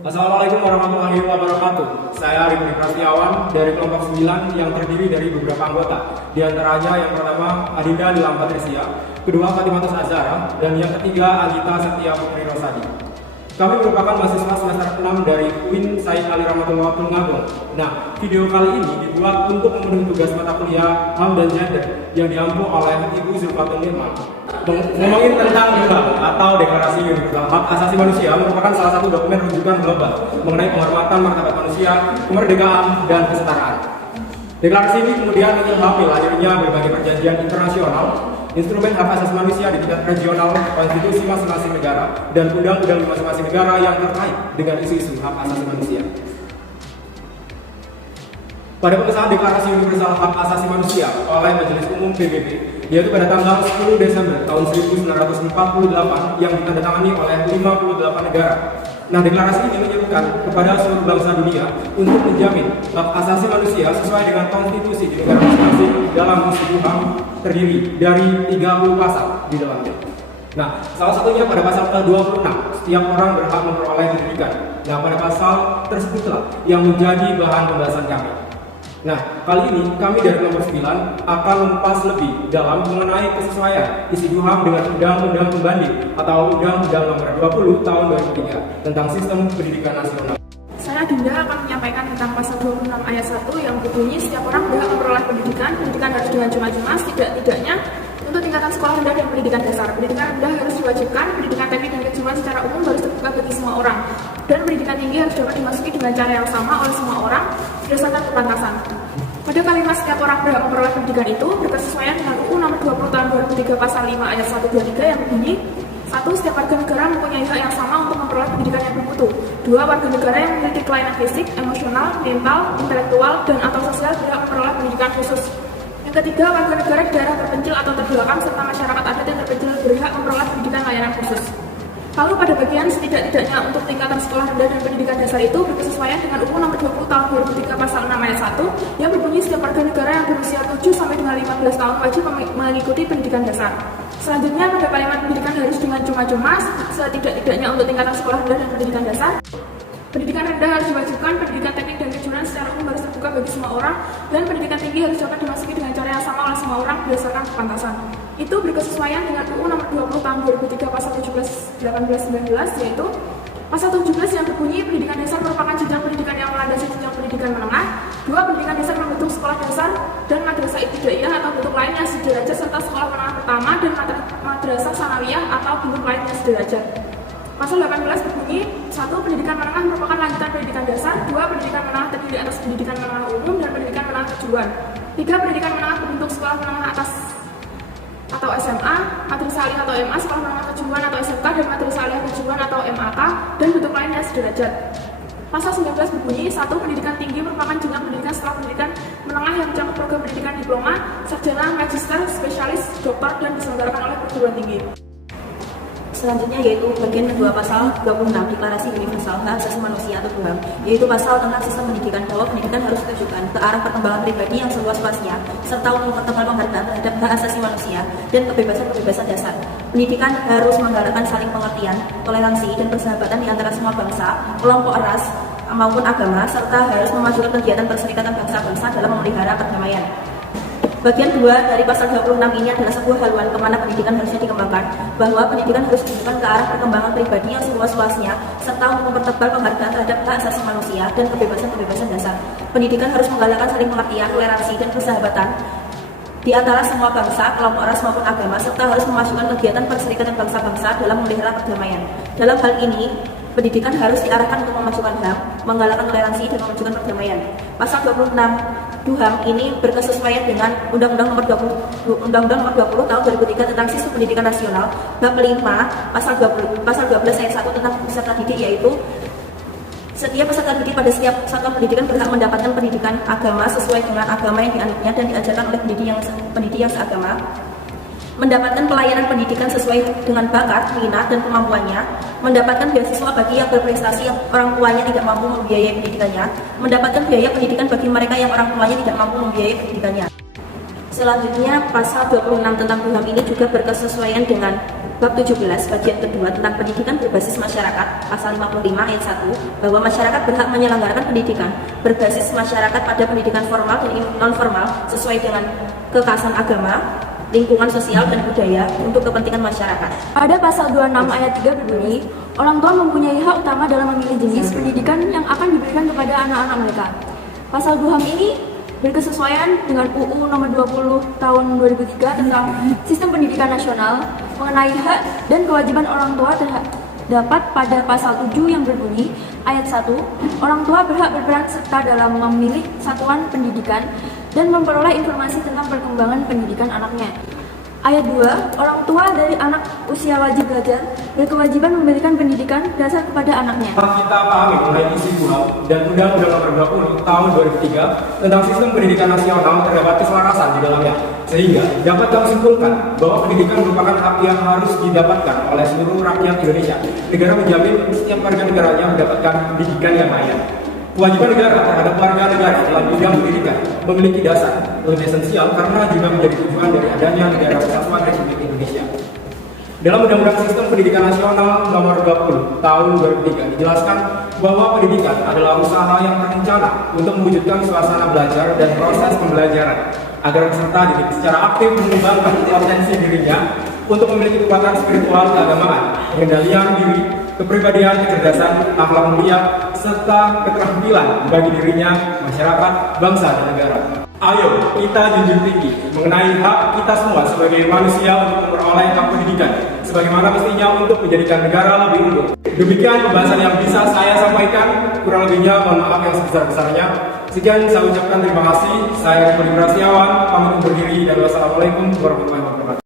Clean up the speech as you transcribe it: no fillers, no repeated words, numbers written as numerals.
Assalamualaikum warahmatullahi wabarakatuh. Saya Arif Prasetyawan dari kelompok 9 yang terdiri dari beberapa anggota. Di antaranya yang pertama Adinda Nilam Patricia, kedua Fatimatus Azhara, dan yang ketiga Agita Setia Putri Rosadi. Kami merupakan mahasiswa semester 6 dari UIN Said Ali Rahmatullah Tulungagung. Nah, video kali ini dibuat untuk memenuhi tugas mata kuliah HAM dan Gender yang diampu oleh Ibu Zulfatul Nirma. Ngomongin tentang HAM atau Deklarasi Universal Hak Asasi Manusia merupakan salah satu dokumen rujukan global mengenai penghormatan martabat manusia, kemerdekaan, dan kesetaraan. Deklarasi ini kemudian mengilhami lahirnya berbagai perjanjian internasional, instrumen hak asasi manusia di tingkat regional, konstitusi masing-masing negara, dan undang-undang di masing-masing negara yang terkait dengan isu-isu hak asasi manusia. Pada pengesahan Deklarasi Universal Hak Asasi Manusia oleh Majelis Umum PBB, yaitu pada tanggal 10 Desember tahun 1948 yang ditandatangani oleh 58 negara. Nah, deklarasi ini menyerukan kepada seluruh bangsa dunia untuk menjamin hak asasi manusia sesuai dengan konstitusi di negara masing-masing dalam institusi HAM terdiri dari 30 pasal di dalamnya. Nah, salah satunya pada pasal ke-26, setiap orang berhak memperoleh pendidikan. Nah, pada pasal tersebutlah yang menjadi bahan pembahasan kami. Nah, kali ini kami dari kelompok 9 akan mengupas lebih dalam mengenai kesesuaian isi HAM dengan Undang-Undang Pembanding atau Undang-Undang Nomor 20 Tahun 2003 tentang Sistem Pendidikan Nasional. Saya Dinda akan menyampaikan tentang pasal 26 ayat 1 yang berbunyi setiap orang berhak memperoleh pendidikan harus dengan cuma-cuma, setidaknya untuk tingkatan sekolah rendah dan pendidikan dasar. Pendidikan rendah harus diwajibkan, pendidikan teknik dan kejuruan secara umum harus terbuka bagi semua orang, dan pendidikan tinggi harus dapat dimasuki dengan cara yang sama oleh semua orang berdasarkan kepantasan. Pada kalimat setiap orang berhak memperoleh pendidikan itu berkesesuaian dengan UU Nomor 20 Tahun 2003 Pasal 5 Ayat 123 yang berbunyi: 1. Setiap warga negara mempunyai hak yang sama untuk memperoleh pendidikan yang bermutu. 2. Warga negara yang memiliki kelainan fisik, emosional, mental, intelektual, dan atau sosial berhak memperoleh pendidikan khusus. Yang ketiga, warga negara di daerah terpencil atau terbelakang serta masyarakat adat yang terpencil berhak memperoleh pendidikan layanan khusus. Lalu pada bagian setidak-tidaknya untuk tingkatan sekolah rendah dan pendidikan dasar itu berkesesuaian dengan UU Nomor 20 Tahun 2003 Pasal 6 Ayat 1 yang berbunyi setiap warga negara yang berusia 7 sampai dengan 15 tahun wajib mengikuti pendidikan dasar. Selanjutnya pada kalimat pendidikan harus dengan cuma-cuma, setidak-tidaknya untuk tingkatan sekolah rendah dan pendidikan dasar. Pendidikan rendah harus diwajibkan, pendidikan teknik dan kejuruan secara umum harus terbuka bagi semua orang, dan pendidikan tinggi harus dapat dimasuki dengan cara yang sama oleh semua orang berdasarkan kepantasan. Itu berkesesuaian dengan UU Nomor 20 Tahun 2003 Pasal 17, 18, 19, yaitu Pasal 17 yang berbunyi pendidikan dasar merupakan jenjang pendidikan yang melandasi jenjang pendidikan menengah. 2. Pendidikan dasar membentuk sekolah dasar dan madrasah ibtidaiyah atau bentuk lain yang sederajat serta sekolah menengah pertama dan madrasah sanawiyah atau bentuk lain yang sederajat. Pasal 18 berbunyi: 1. Pendidikan menengah merupakan lanjutan pendidikan dasar. 2. Pendidikan menengah terdiri atas pendidikan menengah umum dan pendidikan menengah kejuruan. 3. Pendidikan menengah berbentuk sekolah menengah atas atau SMA, madrasah aliyah atau MA, sekolah menengah kejuruan atau SMK, dan madrasah aliyah kejuruan atau MAK, dan bentuk lain yang sederajat. Pasal 19 berbunyi: 1. Pendidikan tinggi merupakan jenjang pendidikan setelah pendidikan menengah yang mencakup program pendidikan diploma, sarjana, magister, spesialis, doktor, dan diselenggarakan oleh perguruan tinggi. Selanjutnya yaitu bagian kedua pasal 26 Deklarasi Universal Hak Asasi Manusia atau HAM, yaitu pasal tentang sistem pendidikan, bahwa pendidikan harus ditujukan ke arah perkembangan pribadi yang seluas-luasnya serta untuk mempertemukan penghargaan terhadap hak asasi manusia dan kebebasan-kebebasan dasar. Pendidikan harus menggalakkan saling pengertian, toleransi, dan persahabatan di antara semua bangsa, kelompok ras maupun agama, serta harus memajukan kegiatan perserikatan bangsa-bangsa dalam memelihara perdamaian. Bagian 2 dari pasal 26 ini adalah sebuah haluan kemana pendidikan harusnya dikembangkan, bahwa pendidikan harus ditujukan ke arah perkembangan pribadi yang seluas-luasnya serta untuk mempertebal penghargaan terhadap hak asasi manusia dan kebebasan-kebebasan dasar. Pendidikan harus menggalakkan saling pengertian, toleransi, dan persahabatan di antara semua bangsa, kelompok ras maupun agama, serta harus memajukan kegiatan perserikatan bangsa-bangsa dalam memelihara perdamaian. Dalam hal ini, pendidikan harus diarahkan untuk memajukan HAM, menggalakkan toleransi, dan memajukan perdamaian. Pasal 26 HAM ini berkesesuaian dengan Undang-Undang Nomor 20 Tahun 2003 tentang Sistem Pendidikan Nasional. Bab 5 pasal 12 ayat 1 tentang peserta didik, yaitu setiap peserta didik pada setiap satuan pendidikan berhak mendapatkan pendidikan agama sesuai dengan agama yang dianutnya dan diajarkan oleh pendidik yang seagama, mendapatkan pelayanan pendidikan sesuai dengan bakat, minat, dan kemampuannya, mendapatkan beasiswa bagi yang berprestasi yang orang tuanya tidak mampu membiayai pendidikannya, mendapatkan biaya pendidikan bagi mereka yang orang tuanya tidak mampu membiayai pendidikannya. Selanjutnya, pasal 26 tentang HAM ini juga berkesesuaian dengan Bab 17 bagian kedua tentang pendidikan berbasis masyarakat pasal 55 ayat 1 bahwa masyarakat berhak menyelenggarakan pendidikan berbasis masyarakat pada pendidikan formal dan non formal sesuai dengan kekhasan agama, lingkungan sosial dan budaya untuk kepentingan masyarakat. Pada pasal 26 ayat 3 berbunyi, orang tua mempunyai hak utama dalam memilih jenis pendidikan yang akan diberikan kepada anak-anak mereka. Pasal 2 ini berkesesuaian dengan UU nomor 20 tahun 2003 tentang Sistem Pendidikan Nasional mengenai hak dan kewajiban orang tua terdapat pada pasal 7 yang berbunyi ayat 1, orang tua berhak berperan serta dalam memilih satuan pendidikan dan memperoleh informasi tentang perkembangan pendidikan anaknya. Ayat 2, orang tua dari anak usia wajib belajar berkewajiban memberikan pendidikan dasar kepada anaknya. Kita pahami mengenai isi KUHP dan Undang-Undang Nomor 20 Tahun 2003 tentang Sistem Pendidikan Nasional terdapat keselarasan di dalamnya, sehingga dapat kami simpulkan bahwa pendidikan merupakan hak yang harus didapatkan oleh seluruh rakyat Indonesia. Negara menjamin setiap warga negaranya mendapatkan pendidikan yang layak. Kewajiban negara terhadap warga negara dalam bidang pendidikan memiliki dasar lebih esensial karena juga menjadi tujuan dari adanya Negara Kesatuan Republik Indonesia. Dalam Undang-Undang Sistem Pendidikan Nasional Nomor 20 Tahun 2003 dijelaskan bahwa pendidikan adalah usaha yang terencana untuk mewujudkan suasana belajar dan proses pembelajaran agar peserta didik secara aktif mengembangkan potensi dirinya untuk memiliki kekuatan spiritual keagamaan, pengendalian diri, kepribadian, kecerdasan, akhlak mulia, serta keterampilan bagi dirinya, masyarakat, bangsa, dan negara. Ayo kita junjung tinggi mengenai hak kita semua sebagai manusia untuk memperoleh hak pendidikan, sebagaimana mestinya untuk menjadikan negara lebih unggul. Demikian pembahasan yang bisa saya sampaikan, kurang lebihnya mohon maaf yang sebesar-besarnya. Sekian saya ucapkan terima kasih. Saya Rudi Prasetyawan, pamit undur diri dan wassalamualaikum warahmatullahi wabarakatuh.